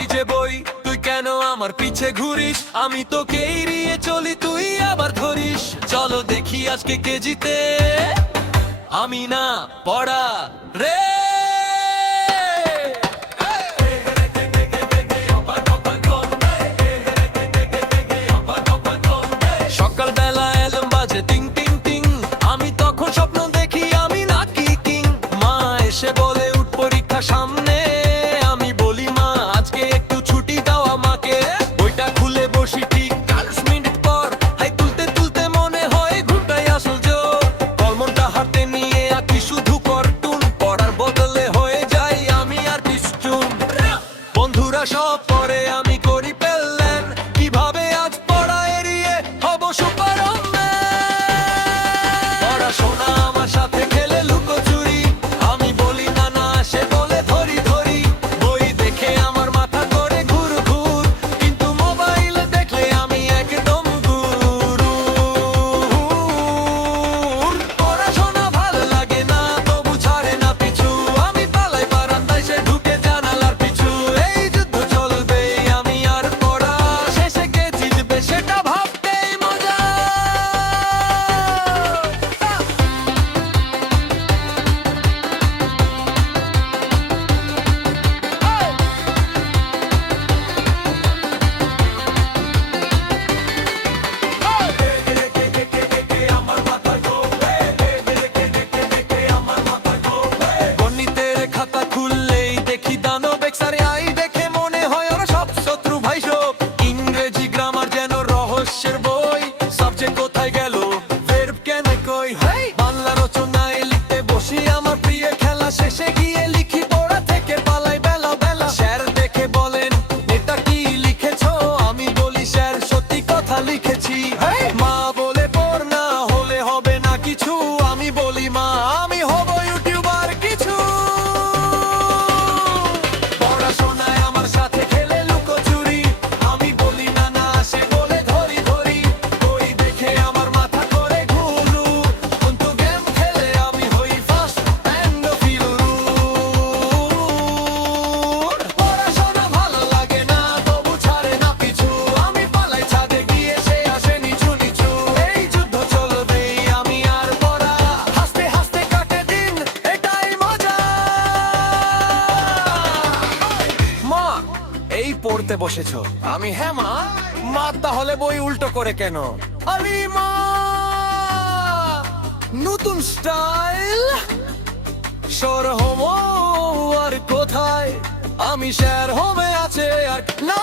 এই যে বই, তুই কেন আমার পিছে ঘুরিস? আমি তোকে এড়িয়ে চলি, তুই আবার ধরিস। চলো দেখি আজকে কে জিতে, আমি না পড়া রে। সকালবেলা এলাম বাজে টিং টিং টিং, আমি তখন স্বপ্ন দেখি আমি নাকি কিং। মা এসে বলে উঠ পরীক্ষা সামনে, আমি বলি মা আজকে একটু ছুটি দাও আমাকে। বইটা খুলে বসি ঠিক 40 মিনিট পর, হাই তুলতে তুলতে মনে হয় ঘুরটাই আসল জোর। কলমটা হাতে নিয়ে আঁকি শুধু কার্টুন, পড়ার বদলে হয়ে যাই আমি আর পিস্টুন। বন্ধুরা সব পরে আমি করি প্ল্যান, কিভাবে আজ পড়া এড়িয়ে হব সুপারম্যান। পড়াশোনা আমার সাথে খেলে লুকোচুরি, আমি বলি না না, সে বলে ধরি ধরি। বই দেখে আমার মাথা করে ঘুর ঘুর, কিন্তু মোবাইল দেখলে আমি একদম গুরু। পড়াশোনা ভালো লাগে না, তবু ছাড়ে না পিছু। আমি পালাই বারান্দায়, সে ঢুকে জানালার পিছু। এই যুদ্ধ চলবে, আমি আর পড়া, শেষে কে জিতবে সেটা ভাবতেই মজা। গণিতের খাতা খুললেই দেখি দানব এক্সারে আই, দেখে মনে হয় ওরা সব শত্রু ভাই সব। ইংরেজি গ্রামার যেন রহস্যের বই, সাবজেক্ট কোথায় গেল, ভার্ব কেন কই। বাংলা রচনায় লিখতে বসি আমার প্রিয় খেলা, শেষে গিয়ে লিখি পড়া থেকে পালাই বেলা বেলা। স্যার দেখে বলেন এটা কি লিখেছো, আমি বলি স্যার সত্যি কথা লিখেছি। মা বলে পড় না হলে হবে না কিছু, আমি বলি মা আমি হব ইউটিউবার কিছু। পড়াশোনায় আমার সাথে খেলে লুকোচুরি, আমি বলি না না, সে বলে ধরি ধরি। বই দেখে আমার মাথা করে ঘুরু, কিন্তু গেম খেলে আমি হই ফার্স্ট অ্যান্ড ফিলুরু। পড়াশোনা ভালো লাগে না, তবু ছাড়ে না পিছু। আমি পালাই ছাদে গিয়ে, সে আসে নিচু নিচু। এই যুদ্ধ চলবে, আমি আর পড়া, হাসতে হাসতে কাটে দিন, এটাই মজা। মা এই পড়তে বসেছো? আমি হ্যাঁ মা। মা তাহলে বই উল্টো করে কেন? আরে মা, নতুন স্টাইল সর হোমো আর কোথায়, আমি শেয়ার হোমে আছে আর না।